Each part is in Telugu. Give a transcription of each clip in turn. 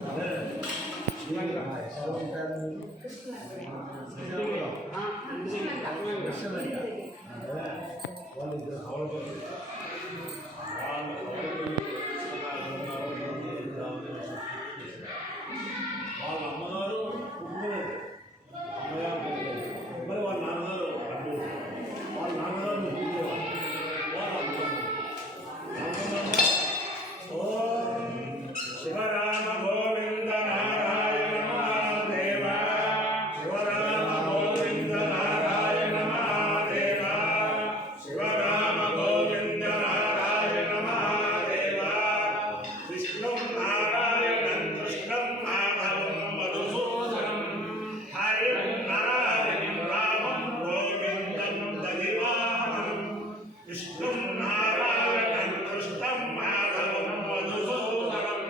వాళ్ళ అమ్మగారు కుమ్మలేదు, మరి వాళ్ళ నాన్నగారు అడ్డు, వాళ్ళ నాన్నగారు ముగ్గురు, వాళ్ళ అమ్మగారు ఓం శివరామ గోవింద నారాయణ మహాదేవ, శివరామ గోవింద నారాయణ మహాదేవ, శివరామ గోవింద నారాయణ మహాదేవ, విష్ణుం నారాయణం కృష్ణం మాధవం మధుసూదనం, హరిం నారాయణం రామం గోవిందం దదివాహనం, విష్ణుం నారాయణం కృష్ణం మాధవం మధుసూదనం,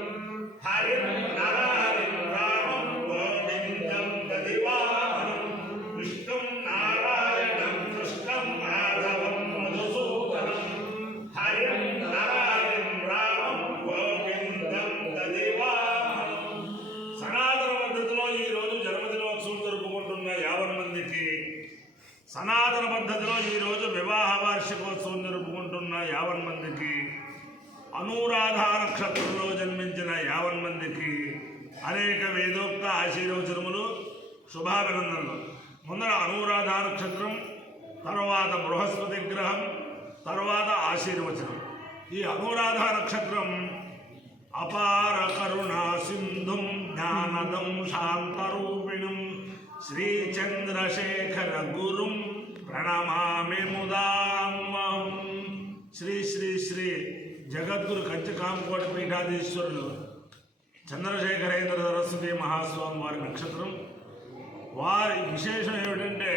హరిం నారాయణం రామం గోవిందం దదివాహనం, విష్ణుం నారాయణం కృష్ణం మాధవం మధుసూదనం, హరిం నారాయణం రామం గోవిందం దదివాహనం. సనాతన పద్ధతిలో ఈరోజు జన్మదినోత్సవం జరుపుకుంటున్న 50 మందికి, సనాతన పద్ధతిలో ఈరోజు వివాహ వార్షికోత్సవం జరుపుకుంటున్న 50 మందికి, అనురాధ నక్షత్రంలో జన్మించిన 50 మందికి అనేక వేదోక్త ఆశీర్వచనములు, శుభాభినందనలు. ముందర అనురాధ నక్షత్రం, తర్వాత బృహస్పతి గ్రహం, తర్వాత ఆశీర్వచనం. ఈ అనురాధ నక్షత్రం అపార కరుణా సింధుం జ్ఞానదం శాంతరూపిణం శ్రీచంద్రశేఖర గురుం ప్రణమామి ముదామహం. శ్రీ శ్రీ శ్రీ జగద్గురు కంచకామకోటి పీఠాధీశ్వరులు చంద్రశేఖరేంద్ర సరస్వతి మహాస్వామి వారి నక్షత్రం. వారి విశేషం ఏమిటంటే,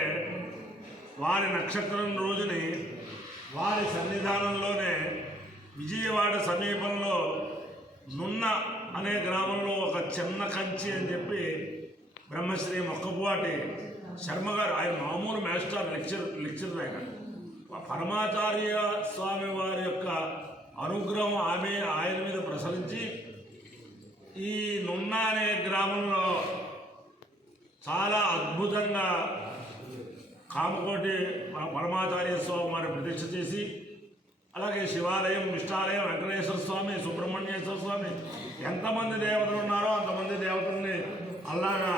వారి నక్షత్రం రోజుని వారి సన్నిధానంలోనే విజయవాడ సమీపంలో నున్న అనే గ్రామంలో ఒక చిన్న కంచి అని చెప్పి బ్రహ్మశ్రీ మొక్కపువాటి శర్మ గారు, ఆయన మామూలు మాస్టర్ లెక్చరర్ పరమాచార్య స్వామి వారి యొక్క అనుగ్రహం ఆయన మీద ప్రసరించి ఈ నున్న అనే గ్రామంలో చాలా అద్భుతంగా కామకోటి పరమాచార్య స్వామి వారిని ప్రతిష్ఠ చేసి, అలాగే శివాలయం, విష్ణాలయం, వెంకటేశ్వర స్వామి, సుబ్రహ్మణ్యేశ్వర స్వామి, ఎంతమంది దేవతలు ఉన్నారో అంతమంది దేవతల్ని అలాగా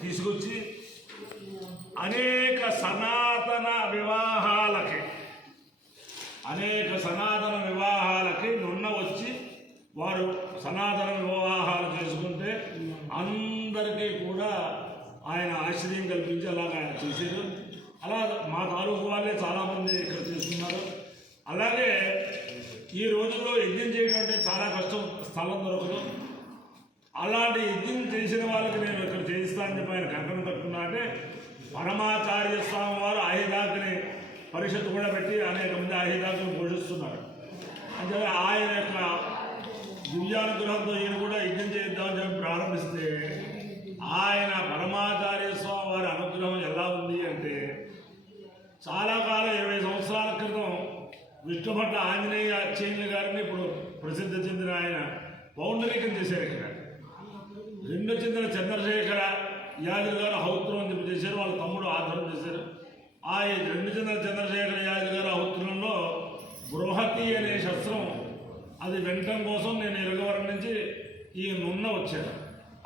తీసుకొచ్చి అనేక సనాతన వివాహాలకి నున్న వచ్చి వారు సనాతన వివాహాలు చేసుకుంటే అందరికీ కూడా ఆయన ఆశ్రయం కల్పించి అలాగా ఆయన చేశారు. అలా మా తాలూకు వాళ్ళే చాలామంది ఇక్కడ చేసుకున్నారు. అలాగే ఈ రోజుల్లో యజ్ఞం చేయడం అంటే చాలా కష్టం, స్థలం దొరకదు. అలాంటి యజ్ఞం చేసిన వాళ్ళకి నేను ఇక్కడ చేయిస్తానని చెప్పి ఆయన కంకణం కట్టుకున్నా. అంటే పరమాచార్య స్వామి వారు ఆయుధాగ్ని పరిషత్తు కూడా పెట్టి అనేక మంది ఆయుధాగ్ని పోషిస్తున్నారు. అంటే ఆయన యొక్క దివ్యానుగ్రహంతో ఈయన కూడా యజ్ఞం చేద్దామని చెప్పి ప్రారంభిస్తే, ఆయన పరమాచార్య స్వామి వారి అనుగ్రహం ఎలా ఉంది అంటే, చాలా కాలం 20 సంవత్సరాల క్రితం విష్ణుభట్ల ఆంజనేయ చేనుల గారిని ఇప్పుడు ప్రసిద్ధి చెందిన ఆయన పౌండరీకం చేశారు. ఇక్కడ రెండు చెందిన చంద్రశేఖర యాదవ్ గారు హౌత్రం అని చెప్పి చేశారు, వాళ్ళ తమ్ముడు ఆధారం చేశారు. ఆ రెండు చెందిన చంద్రశేఖర యాదవ్ గారు హౌత్రంలో బృహతి అనే శస్త్రం అది వెంటం కోసం నేను ఇరగవరం నుంచి ఈ నున్న వచ్చాను.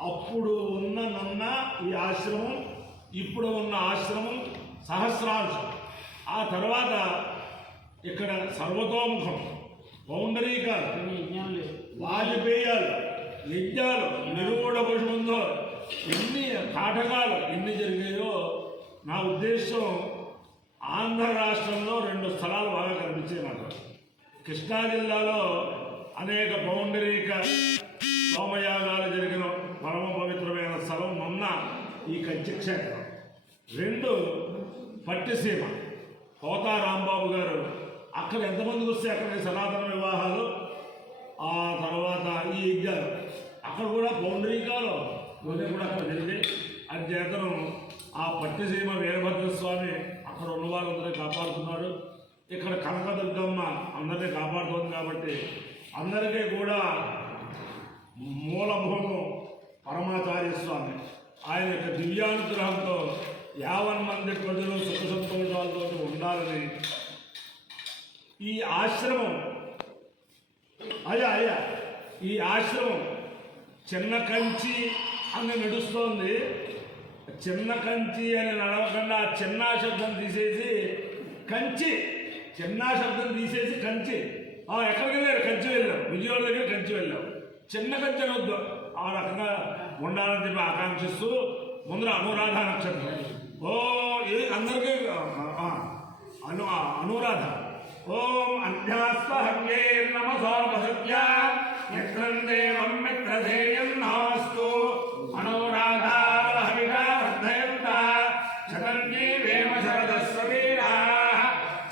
అప్పుడు ఉన్న నున్న ఈ ఆశ్రమం, ఇప్పుడు ఉన్న ఆశ్రమం సహస్రాంశం. ఆ తర్వాత ఇక్కడ సర్వతోముఖం, పౌండరీకాలు, వాజపేయాలు, యజ్ఞాలు, నిరుగూఢ పుష్పంతో ఎన్ని కాటకాలు ఎన్ని జరిగాయో. నా ఉద్దేశం, ఆంధ్ర రాష్ట్రంలో 2 స్థలాలు బాగా కనిపించాయి నాకు. కృష్ణా జిల్లాలో అనేక పౌండరీక సోమయాగాలు జరిగిన పరమ పవిత్రమైన స్థలం నున్న ఈ కంచిక్షేత్రం. 2 పట్టిసీమ, పోతా రాంబాబు గారు, అక్కడ ఎంతమందికి వస్తే అక్కడ సనాతన వివాహాలు, ఆ తర్వాత ఈ యజ్ఞాలు, అక్కడ కూడా పౌండరీకాలు ఇవన్నీ కూడా అక్కడ జరిగాయి. అది చేతను ఆ పట్టిసీమ వీరభద్ర స్వామి అక్కడ ఉన్న వాళ్ళందరినీ కాపాడుతున్నారు. ఇక్కడ కనకదుర్గమ్మ అందరినీ కాపాడుతుంది. కాబట్టి అందరికీ కూడా మూలభూతం ఆయన యొక్క దివ్యానుగ్రహంతో 50 మంది ప్రజలు సుఖ సంతోషాలతో ఉండాలని ఈ ఆశ్రమం ఈ ఆశ్రమం చిన్న కంచి అని నడుస్తోంది. చిన్న కంచి అని నడవకుండా చిన్న శబ్దం తీసేసి కంచి, చిన్న శబ్దం తీసేసి కంచి. ఎక్కడికి వెళ్ళారు? కంచి వెళ్ళాం, విజయవాడ దగ్గర కంచి వెళ్ళాం. చిన్న కంచి అనొద్దు, ఆ రకంగా ఉండాలని చెప్పి ఆకాంక్షిస్తూ ముందర అనురాధ నక్షత్రం. అందరికీ అనురాధ. ఓం అధ్యాస్వహంగే నమసోపసత్య మిత్రం దేవం మిత్రధేయం నమస్తు అనురాధారహవిగా వర్ధయంత శతర్జీ వేమ శరదస్వీరాః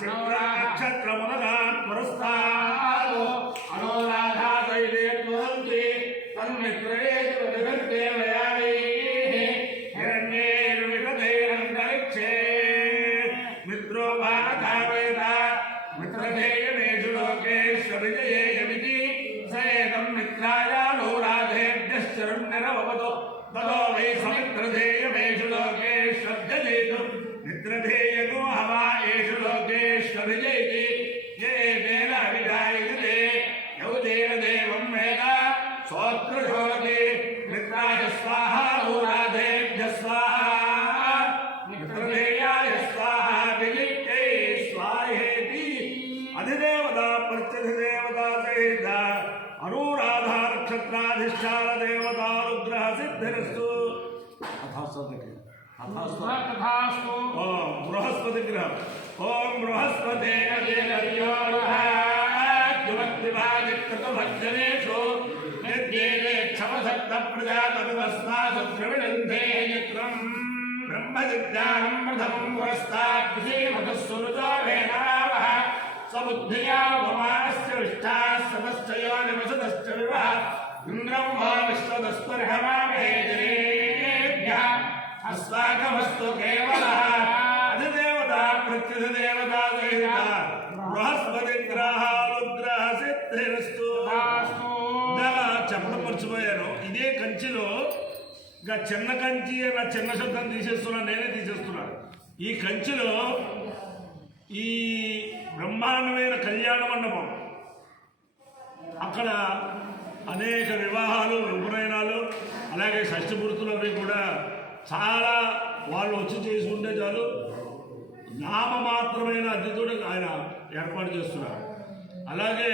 చంద్రా నక్షత్రమునగాన్ పురస్తాదో అనురాధాదైదే త్వంతి తన్మిత్రే జగద్దేవయాని హిరణ్యేర్వితధైరంతరిక్షే మిత్రో భాగవేద మిత్రధేయమేషు లోకేశ్వరిజయేయమితి సేదం మిత్రాయానురాధేభ్యశ్చరణ్యరవదో తదో వై సమిత్రధేయమేషు లోకేశ్వర్జయేతు మిత్రధేయను హవా ఏషు లోకేశ్వరిజేతి ఏతేన అవిధాయితే యౌదేన దేవం వేద సోత్రశోతి మిత్రాయ స్వాహ అనురాధేభ్య స్వాహ మిత్రధేయాయ స్వాహ విలిక్తే స్వాహేతి అధిదేవత ప్రత్యధిదేవత సహిత అనురాధా నక్షత్రాధిష్టాన దేవతానుగ్రహ సిద్ధిరస్తు. ఓం బృహస్పతి గ్రహం. ఓం బృహస్పతే భక్తనేషు క్షమసప్త ప్రజాతస్మాసు ద్రవిడంధే చిత్రం బ్రహ్మవిద్యానం ప్రథమం పురస్తాద్విజేమధుస్సురుతో వేదావః సబుద్ధియా ఉపమానస్య విష్టాः సదశ్చయో నివసదశ్చ వివః ఇంద్రం వా విశ్వదస్పర్హమామహే జనేభ్యः అస్మాకమస్తు కేవలः అధిదేవత ప్రత్యధిదేవత సహిత బృహస్పతి గ్రహానుగ్రహ సిద్ధిరస్తు. చెప్పడం మర్చిపోయాను. ఇదే కంచిలో ఇంకా చిన్న కంచి అన్న చిన్న శబ్దం తీసేస్తున్నాను, నేనే తీసేస్తున్నాను. ఈ కంచిలో ఈ బ్రహ్మాండమైన కళ్యాణ మండపం, అక్కడ అనేక వివాహాలు, ఉపనయనాలు, అలాగే షష్ఠపూర్తులు అవి కూడా చాలా వాళ్ళు వచ్చి చేసుకుంటే చాలు నామమాత్రమైన అతిథుడు ఆయన ఏర్పాటు చేస్తున్నారు. అలాగే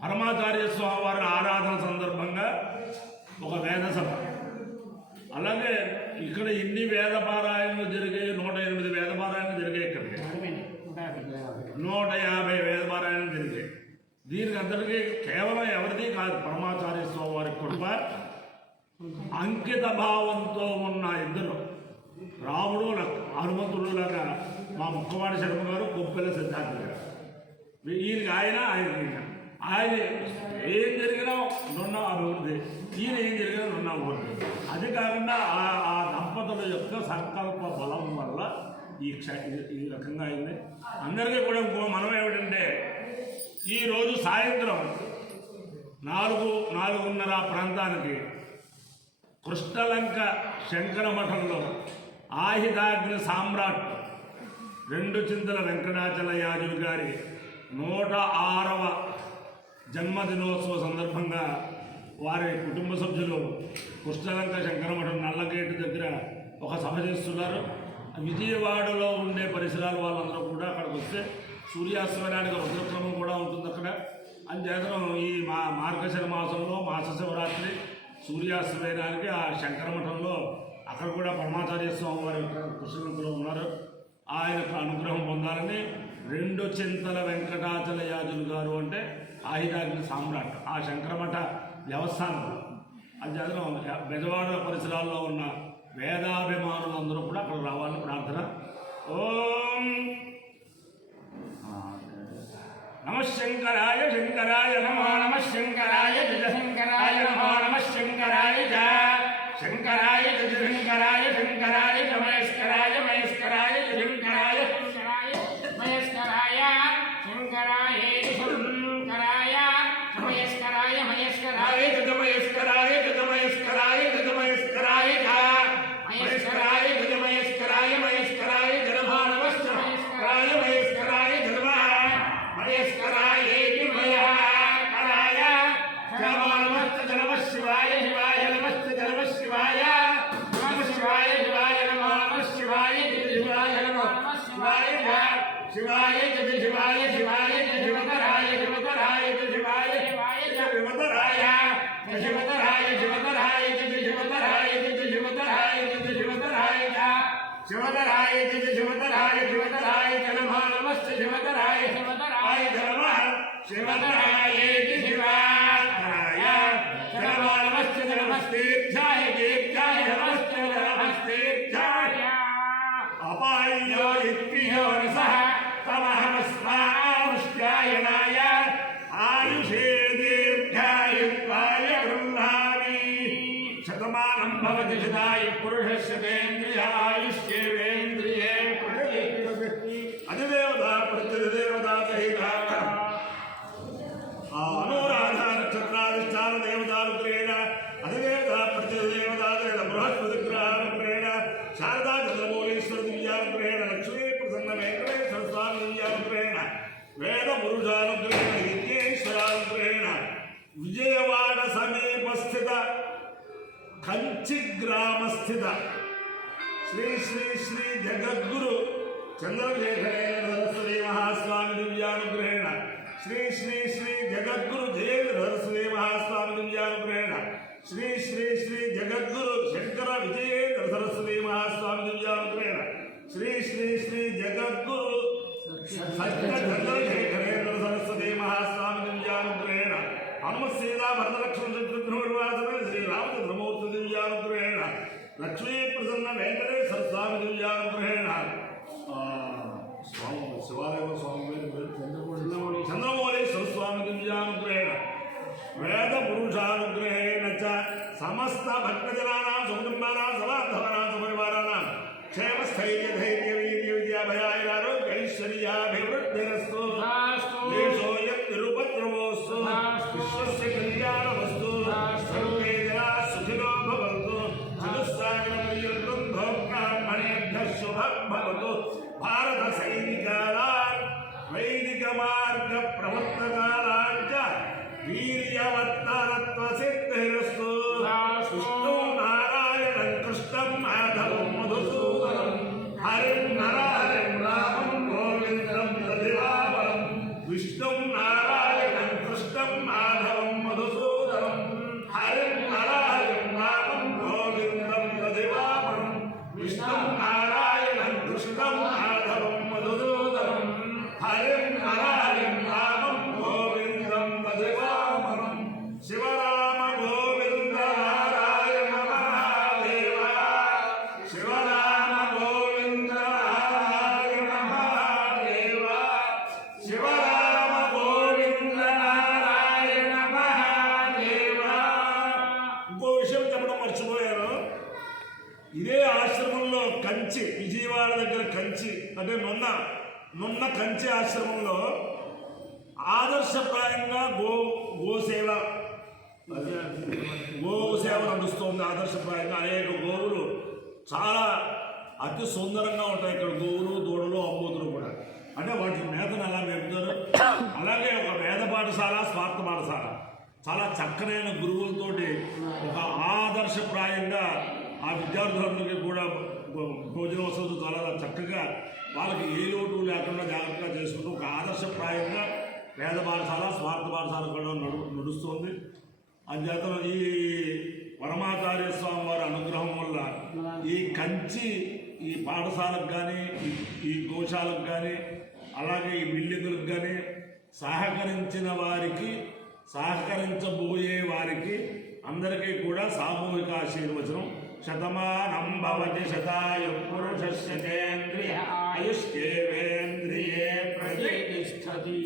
పరమాచార్య స్వామి వారి ఆరాధన సందర్భంగా ఒక వేద సభ, అలాగే ఇక్కడ ఇన్ని వేద పారాయణలు జరిగాయి. 108 వేద పారాయణలు జరిగాయి. ఇక్కడికి 150 వేద పారాయణలు జరిగాయి. దీనికి అందరికీ కేవలం ఎవరిది కాదు, పరమాచార్య స్వామి వారి కృప. అంకిత భావంతో ఉన్న ఇద్దరు, రాముడు హనుమంతుడు లాగా మా ముక్కవాడి శర్మ గారు, కొప్పెల సిద్ధార్థ గారు. ఈయనకి ఆయన ఏం జరిగినా నున్న అభివృద్ధి, ఈయన ఏం జరిగినా నున్న అభివృద్ధి. అది కాకుండా ఆ దంపతుల యొక్క సంకల్ప బలం వల్ల ఈ రకంగా అయింది. అందరికీ కూడా మనం ఏమిటంటే, ఈరోజు సాయంత్రం 4:30 ప్రాంతానికి కృష్ణలంక శంకర మఠంలో ఆహితాగ్ని సామ్రాట్ 2 చింతల వెంకటాచల యాదవ్ గారి 106వ జన్మదినోత్సవ సందర్భంగా వారి కుటుంబ సభ్యులు కృష్ణలంక శంకరమఠం నల్లగేటు దగ్గర ఒక సభ చేస్తున్నారు. విజయవాడలో ఉండే పరిసరాల వాళ్ళందరూ కూడా అక్కడికి వస్తే సూర్యాస్తమయానికి రుద్రక్రమం కూడా ఉంటుంది అక్కడ. అంచేతనం ఈ మార్గశిర మాసంలో మాస శివరాత్రి సూర్యాస్తమయానికి ఆ శంకరమఠంలో అక్కడ కూడా పరమాచార్య స్వామి వారి కృష్ణలంకలో ఉన్నారు. ఆయన అనుగ్రహం పొందాలని 2 చింతల వెంకటాచల యాజులు గారు అంటే ఆయుధాగ్ని సామ్రాట్, ఆ శంకరమఠ వ్యవస్థానం. అంచేతనం బెజవాడ పరిసరాల్లో ఉన్న వేదాభిమానులందరూ కూడా అక్కడ రావాలని ప్రార్థన. ఓం నమ శంకరాయ శంకరాయ నమో నమ శంకరాయ జయ శంకరాయ నమో నమ శంకరాయ జ శంకరాయ జయ శంకరాయ శంకరాయ మహేశ్వరాయ మహేశ్వరాయ శంకరాయ మహేశ్వరాయ శంకరాయ శంకరాయ మహేశ్వరాయ మహేశ్వరాయ జయ మహేశ్వరాయ జయ మహేశ్వరాయ జయ మహేశ్వరాయ शिवतराय शिवतराय शिवतराय नमः नमस्ते शिवतराय शिवतराय नमः शिवतराय शिवाय नमः नमस्ते नमस्तेभ्याय देभ्याय नमस्ते नमस्तेभ्याय अपायो इत्यो रसः तमहमस्मावृष्ट्यायनाय आयुषे दीर्घायुत्वाय गृह्णामि शतमानं भवति शताय पुरुषस्य तेन्द्रियायुष्येवेन्द्रिये अधिदेवता प्रत्यधिदेवता सहिता अनुराधा नक्षत्राधिष्ठान देवतारुद्रेण अधिदेवता प्रत्यधिदेवता बृहस्पतिग्रहारुद्रेण शारदा चंद्रमौलीश्वर दिव्यारुद्रेण लक्ष्मी प्रसन्न वेंकटेश्वर स्वामी दिव्यारुद्रेण वेद पुरुषारुद्रेण विद्येश्वरारुद्रेण विजयवाड़ समीपस्थित कंची ग्रामस्थित श्री श्री श्री जगद्गुरु चंद्रशेखरेन्द्र सरस्वती महास्वामी दिव्यानुग्रहेण श्री श्री श्री जगद्गुरु जयेन्द्र सरस्वती महास्वामी दिव्यानुग्रहेण श्री श्री श्री जगद्गुरु शंकर विजयेन्द्र सरस्वती महास्वामी दिव्यानुग्रहेण श्री श्री श्री जगद्गुरु सत्य चंद्रशेखरेन्द्र सरस्वती महास्वामी दिव्यानुग्रहेण हनुमत सीता भरतलक्ष्मण शत्रुघ्न श्री रामचंद्रमूर्ति दिव्यानुग्रहेण लक्ष्मी प्रसन्न वेंकटेश्वर स्वामी दिव्यानुग्रहेण शिवालय स्वामी चंद्रमौलीश्वर स्वामी दिव्यानुग्रहेण वेद पुरुषानुग्रहेण च समस्त भक्तजनानां सुकुटुम्बानां सबान्धवानां सुपरिवाराणां क्षेम स्थैर्य धैर्य वीर्य विद्याभयारोग्य ऐश्वर्याभिवृद्धिरस्तु देशोऽयं निरुपद्रवोऽस्तु विश्वस्य कल्याणमस्तु सर्वे जनाः सुखिनो भवन्तु चतुस्सागरपर्यन्तं भोक्तामणेभ्यः शुभं भवतु भारत सैनिकानां वैदिक मार्ग प्रवर्तकानां च वीर्यवत्तरत्व सिद्धिरस्तु विष्णु नारायणं कृष्णं माधवं मधुसूदनं हरिं नरहरिं रामं गोविन्दं तदिवावरं विष्णु नारायणं कृष्णं माधवं मधुसूदनं हरिं नरहरिं रामं गोविन्दं तदिवावरं विष्णु नारायणं कृष्णं माधवं मधुसूदनं हरिं नरहरिं रामं गोविन्दं तदिवावरं शिवराम गोविन्द नारायण महादेव शिवराम गोविन्द नारायण महादेव शिवराम गोविन्द नारायण महादेव ఇంకో విషయం చెప్పడం మర్చిపోయాను ఇదే ఆశ్రమంలో కంచి విజయవాడ దగ్గర కంచి అంటే నున్న కంచి ఆశ్రమంలో ఆదర్శప్రాయంగా గోసేవ నడుస్తుంది. ఆదర్శప్రాయంగా అనేక గోవులు చాలా అతి సుందరంగా ఉంటాయి. ఇక్కడ గోవులు దూడలు అమ్మూతులు కూడా అంటే వాటి మేతను ఎలా మేపుతారు. అలాగే ఒక వేద పాఠశాల స్వార్థ పాఠశాల చాలా చక్కనైన గురువులతోటి ఒక ఆదర్శప్రాయంగా ఆ విద్యార్థులందరికీ కూడా భోజన వసతులు చాలా చక్కగా వాళ్ళకి ఏ లోటు లేకుండా జాగ్రత్తగా చేసుకుంటూ ఒక ఆదర్శప్రాయంగా వేద పాఠశాల స్వార్థ పాఠశాల కూడా నడుస్తుంది. అంచేత ఈ వరమాచార్య స్వామి వారి అనుగ్రహం వల్ల ఈ కంచి ఈ పాఠశాలకు కానీ ఈ గోశాలకు కానీ అలాగే ఈ బిల్డింగులకు కానీ సహకరించిన వారికి సహకరించబోయే వారికి అందరికీ కూడా సామూహిక ఆశీర్వచనం. శతమానం భవతి శతాయు పురుషస్యేంద్రియ ఆయుష్యేవేంద్రియే ప్రతిష్టతి.